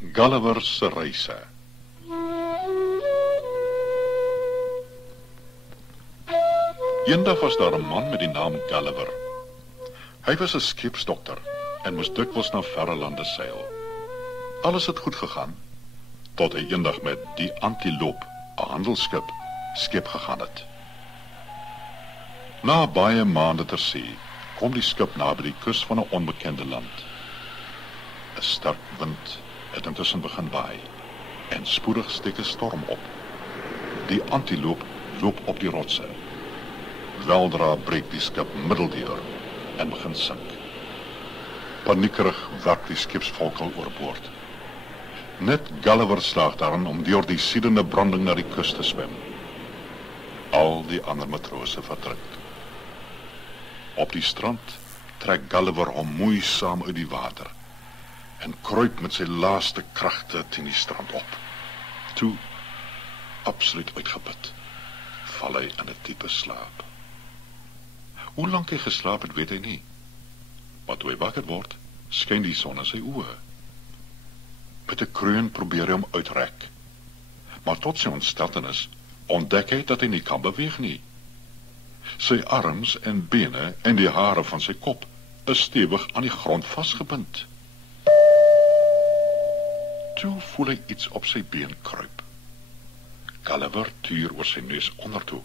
Gulliver se reise. Eendag was daar 'n man met die naam Gulliver. Hy was 'n skipsdokter en moes dikwels na verre lande seil. Alles het goed gegaan, tot hy eendag met die Antiloop, 'n handelsskip, skep gegaan het. Na baie maande ter see, kom die skip naby die kus van 'n onbekende land. 'n Sterk wind het intussen begin waai, en spoedig steek 'n storm op. Die Antiloop loop op die rotse. Weldra breek die skip middeldeur en begin sink. Paniekerig werk die skipsvolk al oorboord. Net Gulliver slaag daarin om deur die siedende branding na die kus te swem. Al die ander matrose verdruk. Op die strand trek Gulliver hom moeisaam uit die water en kruip met sy laaste kragte teen die strand op. Toe, absoluut uitgeput, val hy in 'n diepe slaap. Hoe lank hy geslaap het, weet hy nie. Maar toe hy wakker word, skyn die son in sy oë. Met 'n kreun probeer hy hom uitrek. Maar tot sy ontsteltenis ontdek hy dat hy nie kan beweeg nie. Sy arms en bene en die hare van sy kop is stewig aan die grond vasgebind. Toe voel hy iets op sy been kruip. Gulliver tuur oor sy neus ondertoe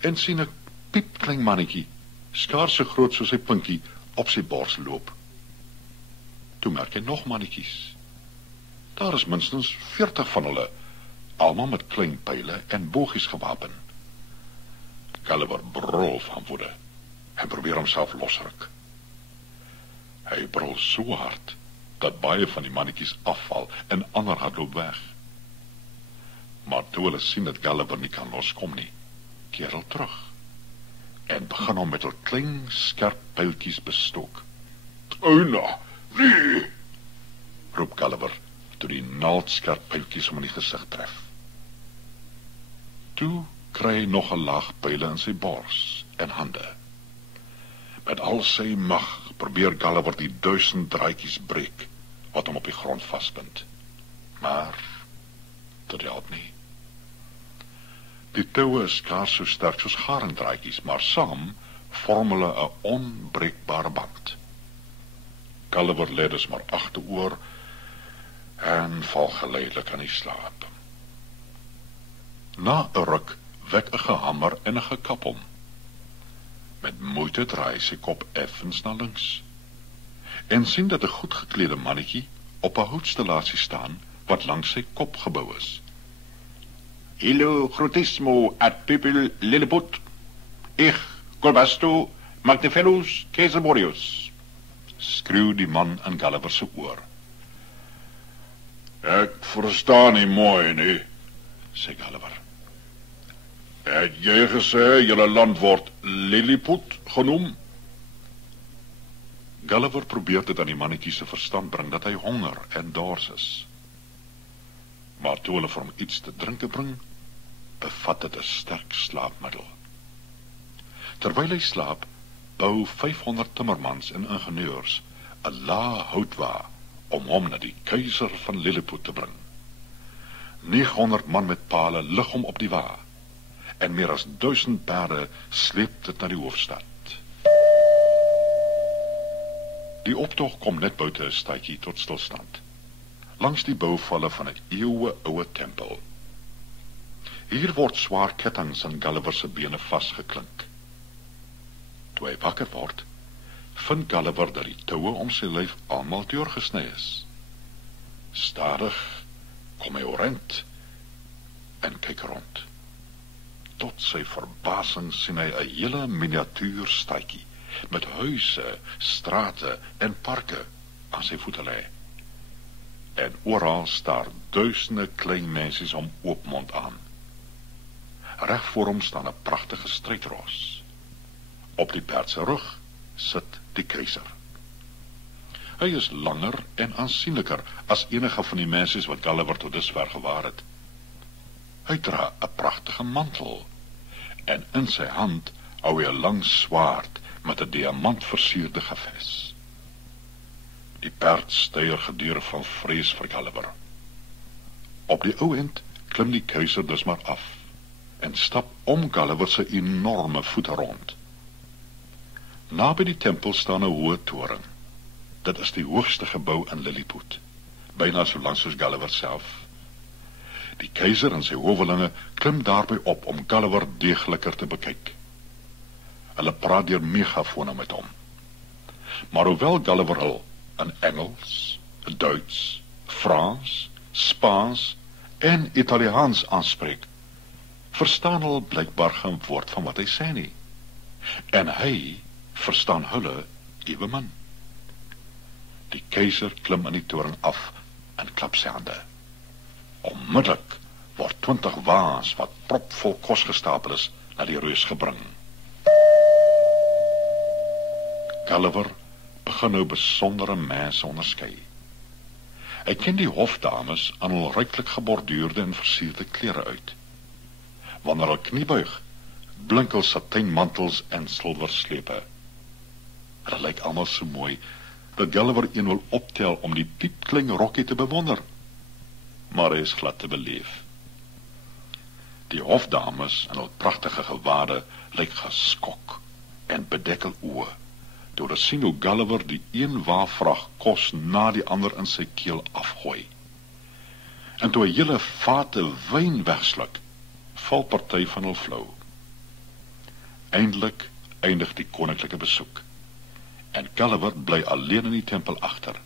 en sien 'n piepklein mannetjie, skaars so groot soos sy pinkie, op sy bors loop. Toe merk hy nog mannetjies. Daar is minstens 40 van hulle, almal met klein pyle en bogies gewapen. Gulliver brul van woede en probeer homself losruk. Hy brul so hard dat baie van die mannetjies afval en ander hardloop weg. Maar toe hulle sien dat Gulliver nie kan loskom nie, keer hulle terug en begin hom met hul klein skerp pyltjies bestook. "Ouna, nee!" roep Gulliver, toe die naaldskerp pyltjies hom in die gesig tref. Toe kry hy nog 'n laag pyle in sy bors en hande. Met al sy mag probeer Gulliver die 1000 draadjies breek, wat hom op die grond vasbind. Maar dit help nie. Die toue is skaars so sterk soos garingdraadjies, maar saam vorm hulle 'n onbreekbare band. Gulliver lê dus maar agteroor en val geleidelik aan die slaap. Na 'n ruk wek 'n gehamer en 'n gekap hom. Met moeite draai sy kop effens na links en sien dat 'n goed geklede mannetjie op 'n houtstallasie staan wat langs sy kop gebou is. "Illo grotismo ad pupil Lilliput, ich Golbasto Magnifelus Caesalborius," skreeu die man in Gulliver se oor. "Ek verstaan nie mooi nie," sê Gulliver. "Het jy gesê julle land word Lilliput genoem?" Gulliver probeer dit aan die mannetjie se verstand bring dat hy honger en dors is. Maar toe hulle vir hom iets te drinke bring, bevat dit 'n sterk slaapmiddel. Terwyl hy slaap, bou 500 timmermans en ingenieurs 'n lae houtwa om hom na die keiser van Lilliput te bring. 900 man met pale lig hom op die wa, en meer as 1000 perde sleep dit na die hoofstad. Die optog kom net buite 'n stadjie tot stilstand, langs die bouvalle van 'n eeuwe-oue tempel. Hier word swaar kettinge aan Gulliver se bene vasgeklink. Toe hy wakker word, vind Gulliver dat die toue om sy lyf almal deurgesny is. Stadig kom hy oorent en kyk rond. Tot sy verbasing sien hy 'n hele miniatuurstadjie met huise, strate en parke aan sy voete lê. En oral staar duisende klein mensies om oopmond aan. Reg voor hom staan 'n pragtige strydros. Op die perd se rug sit die keiser. Hy is langer en aansienliker as enige van die mensies wat Gulliver tot dusver gewaar het. Hy dra 'n pragtige mantel en in sy hand hou hy 'n lang swaard met 'n diamantversierde geves. Die perd steier gedurig van vrees vir Gulliver. Op die ou end klim die keiser dus maar af en stap om Gulliver se enorme voete rond. Naby die tempel staan 'n hoë toring. Dit is die hoogste gebou in Lilliput, byna so lank soos Gulliver self. Die keiser en sy howelinge klim daarby op om Gulliver deegliker te bekyk. Hulle praat deur megafone met hom. Maar hoewel Gulliver hul in Engels, Duits, Frans, Spaans en Italiaans aanspreek, verstaan hulle blykbaar geen woord van wat hy sê nie. En hy verstaan hulle ewemin. Die keiser klim in die toring af en klap sy hande. Onmiddellik word 20 waans wat propvol kos gestapel is na die reus gebring. Gulliver begin nou besondere mense onderskei. Hy ken die hofdames aan hul ryklik geborduurde en versierde klere uit. Wanneer hulle kniebuig, blink hul satijnmantels en silverslepe. Hulle lyk almal so mooi, dat Gulliver een wil optel om die piepklein rokkie te bewonder. Maar hy is glad te beleef. Die hofdames in hul pragtige gewade lyk geskok en bedekkel oë, deur te sien hoe Gulliver die een waafvrag kos na die ander in sy keel afgooi. En toe 'n hele vate wyn wegsluk, val party van hul flou. Eindelik eindig die koninklike besoek, en Gulliver bly alleen in die tempel agter,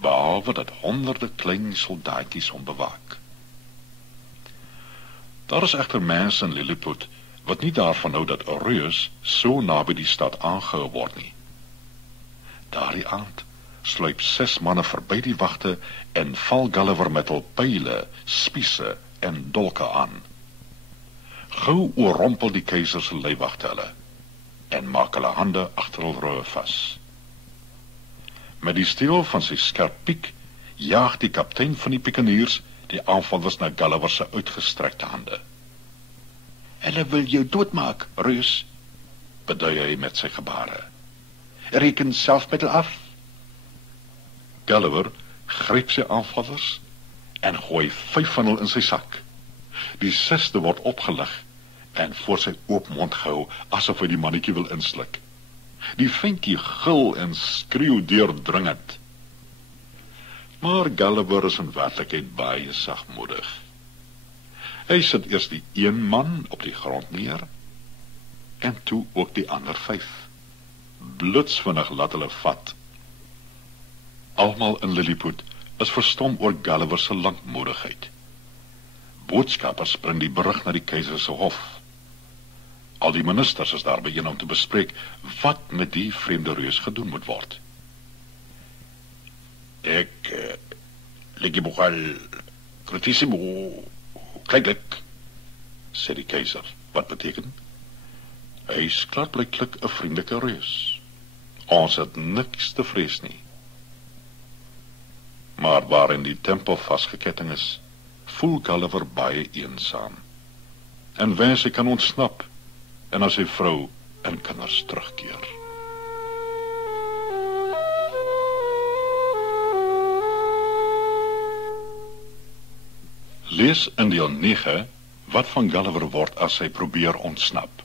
behalwe dat honderde klein soldaatjies hom bewaak. Daar is egter mense in Lilliput wat nie daarvan hou dat 'n reus so naby die stad aangehou word nie. Daardie aand sluip 6 manne verby die wagte en val Gulliver met hul pyle, spiese en dolke aan. Gou oorrompel die keiser se leiwagte hulle en maak hulle hande agter hul rug vas. Met die steel van sy skerp piek jaag die kaptein van die pikeniers die aanvallers na Gulliver se uitgestrekte hande. "Hulle wil jou doodmaak, reus," bedui hy met sy gebare. "Reken self met hulle af." Gulliver gryp sy aanvallers en gooi 5 van hulle in sy sak. Die 6de word opgelig en voor sy oop mond gehou, asof hy die mannetjie wil insluk. Die ventjie gil en skreeu deurdringend. Maar Gulliver is in werklikheid baie sagmoedig. Hy sit eers die 1 man op die grond neer, en toe ook die ander 5. Blitsvinnig laat hulle vat. Almal in Lilliput is verstom oor Gulliver se lankmoedigheid. Boodskappers bring die berig na die keiser se hof. Al die ministers is daar byeen om te bespreek wat met die vreemde reus gedoen moet word. "Ek liggie bogal gratissimo kleinlik," sê die keiser, wat beteken: "Hy is klaarblyklik 'n vriendelike reus. Ons het niks te vrees nie." Maar waarin die tempel vasgeketting is, voel Gulliver baie eensaam, en wens hy kan ontsnap en as sy vrou en kinders terugkeer. Lees in deel 9 wat van Gulliver word as hy probeer ontsnap.